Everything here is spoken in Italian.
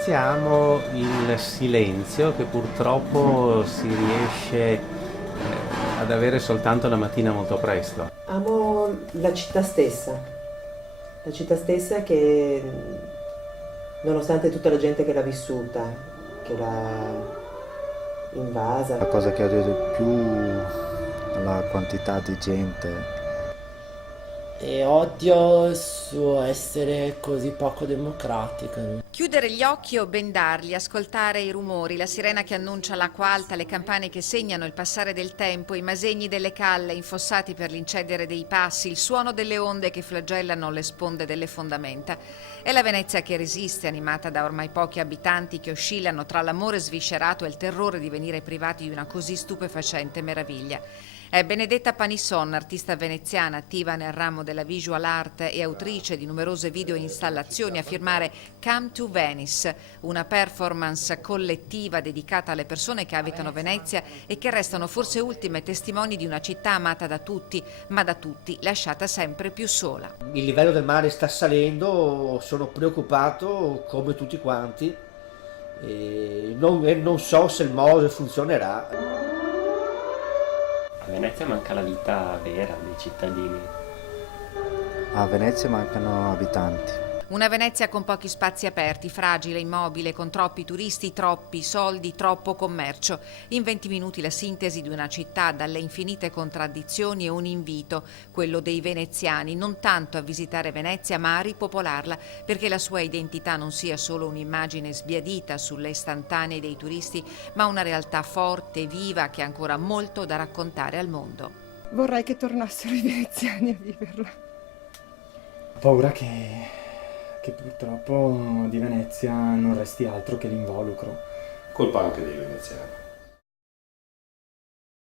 evidenziamo il silenzio che purtroppo si riesce ad avere soltanto la mattina molto presto. Amo la città stessa che nonostante tutta la gente che l'ha vissuta, che l'ha invasa. La cosa che odio di più è la quantità di gente. E odio il suo essere così poco democratico. Chiudere gli occhi o bendarli, ascoltare i rumori, la sirena che annuncia l'acqua alta, le campane che segnano il passare del tempo, i masegni delle calle infossati per l'incedere dei passi, il suono delle onde che flagellano le sponde delle fondamenta. È la Venezia che resiste, animata da ormai pochi abitanti che oscillano tra l'amore sviscerato e il terrore di venire privati di una così stupefacente meraviglia. È Benedetta Panisson, artista veneziana attiva nel ramo della visual art e autrice di numerose videoinstallazioni, a firmare Come to Venice, una performance collettiva dedicata alle persone che abitano Venezia e che restano forse ultime testimoni di una città amata da tutti, ma da tutti lasciata sempre più sola. Il livello del mare sta salendo, sono preoccupato come tutti quanti e non so se il Mose funzionerà. A Venezia manca la vita vera dei cittadini. A Venezia mancano abitanti. Una Venezia con pochi spazi aperti, fragile, immobile, con troppi turisti, troppi soldi, troppo commercio. In 20 minuti la sintesi di una città dalle infinite contraddizioni e un invito, quello dei veneziani, non tanto a visitare Venezia ma a ripopolarla, perché la sua identità non sia solo un'immagine sbiadita sulle istantanee dei turisti, ma una realtà forte, viva, che ha ancora molto da raccontare al mondo. Vorrei che tornassero i veneziani a viverla. Ho paura che purtroppo di Venezia non resti altro che l'involucro. Colpa anche dei veneziani.